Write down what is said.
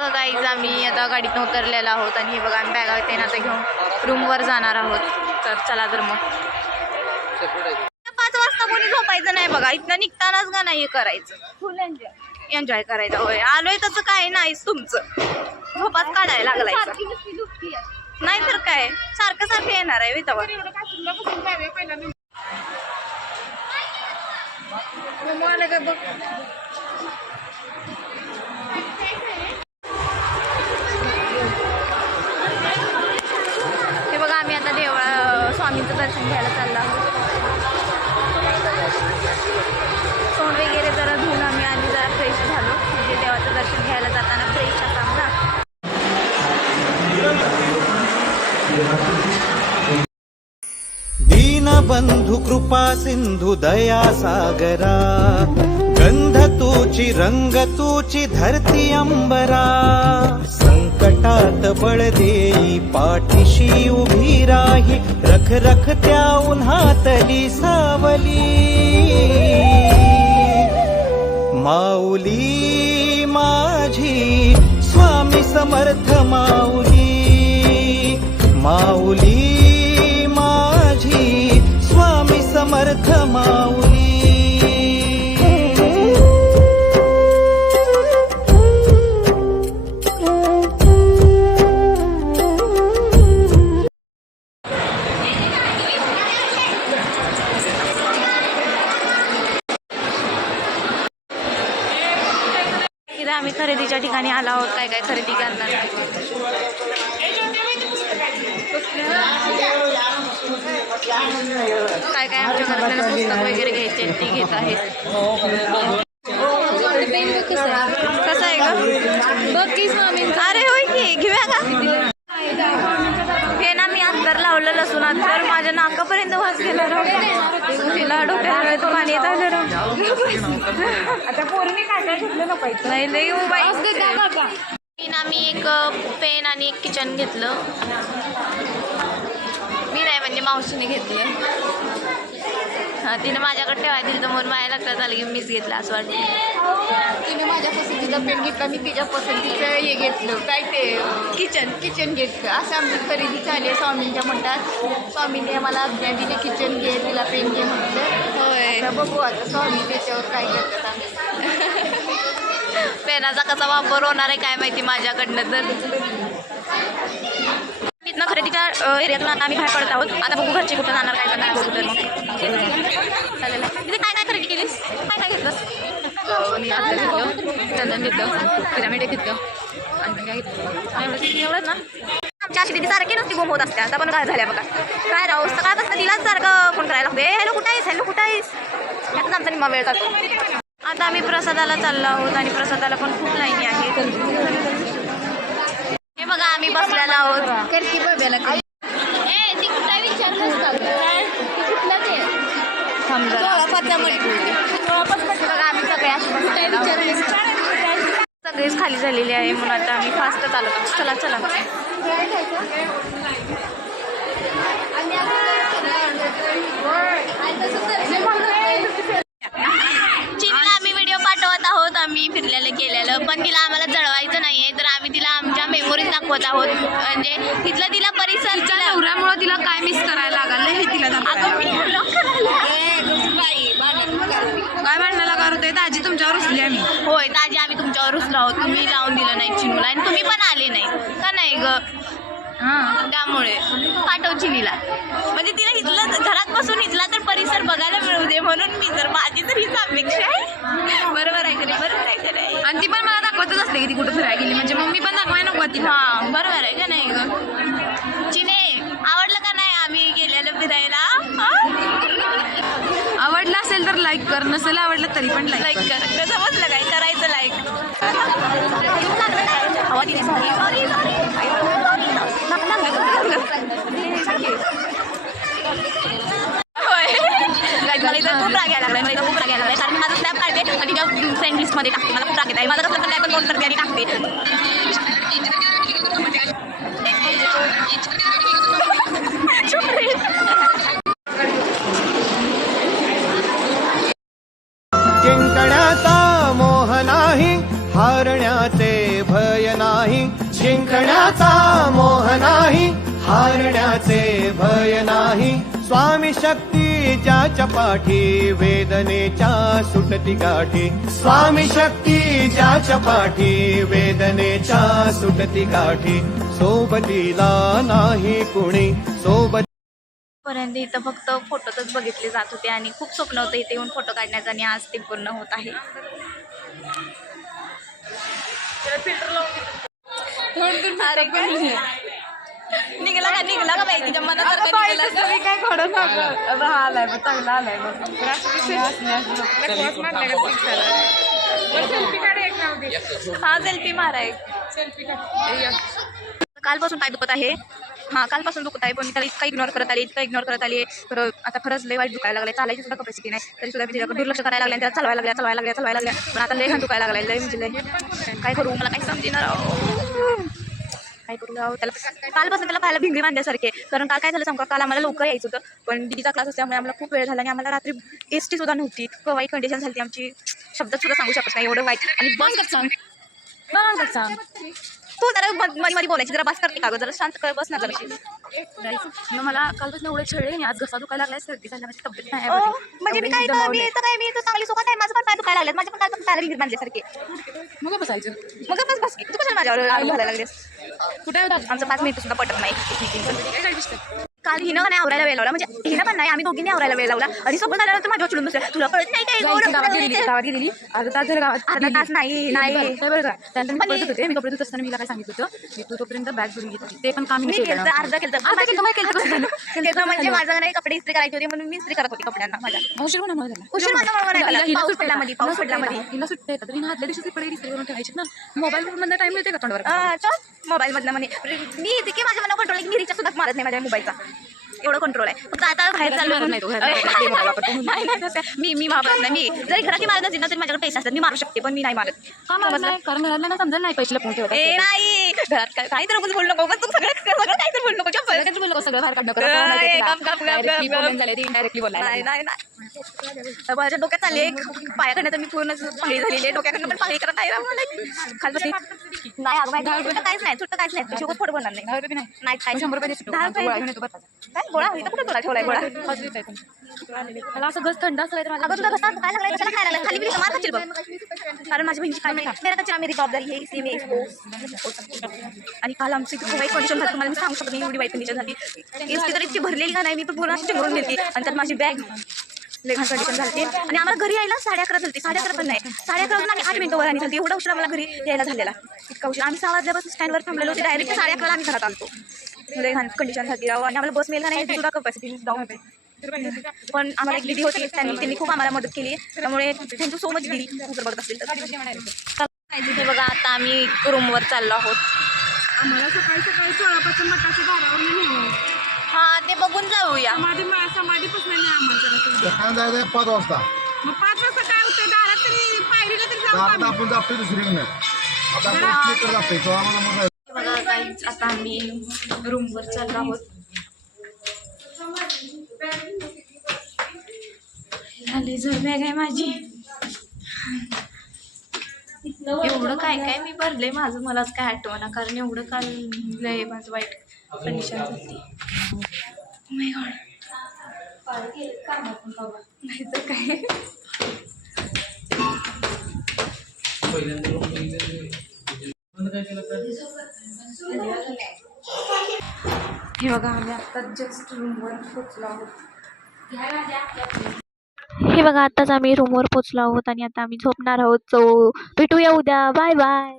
बघा गाईज आम्ही आता गाडीतून उतरलेलो आहोत आणि हे बघा आम्ही बॅगा ते आता घेऊन रूमवर जाणार आहोत. तर चला तर मग. पाच वाजता कोणी झोपायचं नाही बघा इथनं निघतानाच का नाही हे करायचं? फुल एन्जॉय एन्जॉय करायचं. होय आलोय तसं काय नाहीच तुमचं. झोपात काढायला लागलाय. नाही तर काय? सारखं सारखं येणार आहे वितावर स्वामींचं दर्शन घ्यायला चाललो आहोत. तोंड वगैरे जरा धुवून आम्ही आणि जरा फ्रेश झालो. म्हणजे देवाचं दर्शन घ्यायला जाताना फ्रेश असा आमचा. दीनबंधु कृपा सिंधु दया सागरा गंध तूची रंग तूची धरती अंबरा. संकटात बळ देई पाठीशी उभी राही रख रख त्या उन्हातली सावली. माऊली माझी स्वामी समर्थ माऊली. माऊली माझी स्वामी समर्थ माऊली. आम्ही खरेदीच्या ठिकाणी आलो आहोत काय काय खरेदी करणार काय काय आमच्या घरातल्या पुस्तक वगैरे घ्यायचे ती घेत आहेत. कसं आहे का अरे होय की घेऊया का हे ना मी अंतर लावलं लसूण तर माझ्या नाकापर्यंत वास गेला. तिला डोक्याला तो पाणी येत आलं राव. नाही लई उबाई मी ना मी एक पेन आणि एक किचन घेतलं नाही मावशीने घेतले हा तिने माझ्याकडे ठेवायला दिलं तर म्हणून माझ्या लक्षात आलं की मीच घेतलं असं वाटतं तिने माझ्या पसंतीचा पेन घेतला मी तिच्या पसंतीचं हे घेतलं काय ते किचन किचन घेतलं. असं आमची खरेदी झाली आहे स्वामींच्या म्हणतात स्वामीने मला आज्ञा दिली किचन घे तिला पेन घे म्हटलं. होय. बघू आता स्वामी त्याच्यावर काय करतात आम्ही. पेनाचा कसा वापर होणार आहे काय माहिती माझ्याकडनं तर. इथनं खरेदीच्या एरियातून आता आम्ही बाहेर पडत आहोत. आता बघू घरचे कुठं जाणार काय करणार बघू तर मग. चालेल. तिथे काय काय खरेदी केलीस? काय काय घेतलंस? मी घेतलं चंदन घेतलं. पिरामिड घेतलं. आणि काय घेतलं? एवढंच ना? आमच्या अशी दिदी सारखी नुसती गुम होत असते. आता पण काय झाल्या बघा. काय राहू सकाळपासून तिलाच सारखं फोन करायला लागतो. ए हॅलो कुठं आहेस? हॅलो कुठं आहेस? यातच आमचा निम्मा वेळ जातो. आता आम्ही प्रसादाला चाललो आहोत आणि प्रसादाला पण खूप लाईनी आहे बसलेलो आहोत. करती बघायला. सगळेच खाली झालेली आहे म्हणून आता आम्ही फास्ट चालत चला चला. चिनीला आम्ही व्हिडिओ पाठवत आहोत. आम्ही फिरलेलं केलेलं पण तिला आम्हाला जळवायचं नाहीये. आहोत. म्हणजे तिथलं तिला परिसर तिला नवऱ्यामुळे तिला काय मिस करायला लागलं हे तिला दाखव. अगं मी vlog करायला. काय भांडणाला कारण होते दाजी तुमच्यावर रुसली आम्ही होय ताजी आम्ही तुमच्यावर रुसलो आहोत. तुम्ही लावून दिलं नाही चिनूला आणि तुम्ही पण आले नाही. का नाही ग? त्यामुळे. पाठव चिनीला. म्हणजे तिला इथलं घरात बसून इथला तर परिसर बघायला मिळू दे म्हणून मी तर माझी तर हीच अपेक्षा आहे. बरोबर आहे का नाही? बरोबर आहे का नाही? आणि ती पण मला दाखवतच असते की ती कुठं फिरायला गेली. म्हणजे मम्मी पण दाखवाय नको तिला. हा बरोबर आहे का नाही ग? चिने आवडलं का नाही आम्ही गेलेलं फिरायला? आवडलं असेल तर लाईक कर नसेल आवडलं तरी पण लाईक कर. कसं समजलं काय? करायचं लाईक Guys, मला खूप राग यायला लागलाय मला खूप राग यायला लागलाय. कारण मी माझं स्नॅप काढते आणि त्या फ्रेंड लिस्टमध्ये टाकते. मला खूप राग येत माझा कसं पण काय पण नोट करते आणि टाकते. जिंकण्याचा मोह नाही हारण्याचे भय नाही. जिंकण्याचा मोह नाही हारण्याचे भय नाही. स्वामी शक्ती ज्याच्या पाठी वेदनेच्या सुटती गाठी. स्वामी शक्ती ज्याच्या पाठी वेदनेच्या सुटती गाठी. सोबतीला नाही कुणी सोबत पर्यंत इथं फक्त फोटोतच बघितले जात होते आणि खूप स्वप्न होतं इथे येऊन फोटो काढण्याचं आणि आज ते पूर्ण होत आहे. अरे काय? निघाला का? निघाला का बाई तिच्या निघाला? काय खडं नका हा आलाय बघ चांगला आलाय बघ. हा सेल्फी मारा एक. कालपासून पाय दुखत आहे. हा कालपासून दुखत आहे पण मी त्याला इतका इग्नोर करत आली इतका इग्नोर करत आली. तर आता खरंच लय वाईट दुखायला लागले चालायची सुद्धा कपॅसिटी नाही. तरी सुद्धा मी तिच्याकडे दुर्लक्ष करायला लागले आणि त्याला चालवायला लागल्या चालवायला लागल्या चालवायला लागल्या. पण आता लय घाण दुखायला लागलाय लय म्हणजे लय. काय करू? मला काही समजेणार काय करू राव त्याला कालपासून त्याला पाहायला भिंगरी बांधल्यासारखे कारण काल काय झालं सांगू? काल आम्हाला लवकर यायचं होतं. पण दिदीचा क्लास असल्यामुळे आम्हाला खूप वेळ झाला आणि आम्हाला रात्री एस टी सुद्धा नव्हती. इतकं वाईट कंडिशन झाली आमची. शब्दात सुद्धा सांगू शकत नाही एवढं वाईट. आणि बस सांग बघ सांग तू जरा मध्ये मध्ये बोलायची जरा बस करते का? जरा शांत कर बस ना जरा मला कालपासून एवढे छळे आणि आज घसा दुखायला लागलाय सर्दी झाल्या माझी तब्येत नाही. म्हणजे मी काय मी. तर काय मी तर चांगली सुखात आहे माझं पण पाय दुखायला लागले माझे पण काल पायाला भिंगीर बांधल्यासारखे मग बसायचं मग बस बस. तू कशाला माझ्यावर घालायला लागलेस कुठे आमचं पाच मिनिटं सुद्धा पटत नाही काल हिनं नाही आवरायला वेळ लावला. म्हणजे हिनं पण नाही आम्ही दोघींनी आवरायला वेळ लावला. आणि सगळं झाल्यानंतर माझ्यावर चिडून बसलं. तुला कळत नाही काय गावात गावात गेलेली अर्धा तास झाला गावात अर्धा तास नाही नाही. बरं काय बरं का त्यानंतर मी पण कपडे धुत होते. मी कपडे धुत असताना मी काय सांगितलं होतं? की तू तोपर्यंत बॅग भरून घेत होती. ते पण काम मी केलं. अर्धा केलं अर्धा केलं मग केलं कसं झालं? केलं म्हणजे माझं नाही कपडे इस्त्री करायचे होते म्हणून मी इस्त्री करत होती कपड्यांना माझ्या. उशीर मला उशीर नाही. पाऊस पडला मध्ये, पाऊस पडला मध्ये. हिला सुट्ट्या येतात. हिनं आदल्या दिवशी कपडे इस्त्री करून ठेवायचे ना. मोबाईल मधनं टाइम मिळते का तोंडवर? मोबाईल मधनं म्हणे. मी इतकी माझ्या मनावर कंट्रोल मी रिचार्ज सुद्धा मारत नाही माझ्या मोबाईलचा. एवढं कंट्रोल आहे. फक्त आता बाहेर चाललो घरात नाही. मी मी मारत नाही. मी जरी घरात मारत नसेल ना तरी माझ्याकडे पैसे असतात. मी मारू शकते पण मी नाही मारत कारण घरातल्या समजेल? नाही. पैसे लपून ठेवतात. ए नाही. घरात काय काहीतरी उगाच बोलू नको. उगाच तू सगळं सगळं काहीतरी बोलू नको. सगळ्यांचं बोललो सगळं बाहेर काढणं. झाले ते इनडायरेक्टली नाही. नाही नाही. माझ्या डोक्यात आले पायाकडनं तर मी पूर्ण पाळी झालेली आहे. डोक्याकडनं पण पाळी करत आहे खाली बसली. नाही अगं काहीच नाही. सुट्ट काहीच नाही. शिवत फोड बनणार नाही. नाही. काय शंभर रुपये काय? गोळा इथं कुठे गोळा ठेवलाय गोळा. मला असं थंड असलं तर अगं तुला कसं काय लागलाय? कशाला खायला लागलाय खाली बिली मार खाशील बघ. कारण माझी बहिणीची काय नाही मेरा कच्ची मेरी जबाबदारी है मैं आणि काल आमची इतकी वाईट कंडिशन झाली. तुम्हाला मी सांगू शकत नाही एवढी वाईट कंडिशन झाली. तर इतकी भरलेली का नाही? मी पण पूर्ण अशी चिंगरून नेली आणि त्यात माझी बॅग लेखा कंडिशन झाली आणि आम्हाला घरी यायला साडे अकरा झाली साडे अकरा पण नाही. साडे अकरा आम्ही आठ मिनिटं वर आणि झाली एवढा उशीर आम्हाला घरी यायला झालेला. इतका उशीर. आम्ही सहा वाजल्यापासून स्टँडवर थांबलेलो होते. डायरेक्ट साडे अकराला आम्ही घरात आलतो. लय घाण कंडिशन झाली राव आणि आम्हाला बस मिळेल नाही सुद्धा कपॅसिटी डाऊन पण आम्हाला एक दिदी होती त्यांनी. त्यांनी खूप आम्हाला मदत केली. त्यामुळे थँक्यू सो मच दिदी तू जर बघत असेल तर. तिथे बघा आता आम्ही रूमवर चाललो आहोत. आम्हाला सकाळी सकाळी सोळापासून मठाच्या दारावर हा ते बघून जाऊया. समाधी नाही आम्हाला जायचं पाच वाजता. मग पाच वाजता काय होतं दारात तरी पायरीला तरी जाऊ आता आपण जातोय दुसरीकडे आता आता आम्ही रूमवर चाललो आहोत. झाली बॅग आहे माझी. एवढं काय काय मी भरले माझं. मलाच काय आठवना कारण एवढं काल लय माझं वाईट कंडिशन होती. Oh नाही तर काय? हे बघा आम्ही आता जस्ट रूमवर पोचलो आहोत. हे बघा आताच आम्ही रूमवर पोचलो आहोत आणि आता आम्ही झोपणार आहोत. सो भेटूया उद्या. Bye bye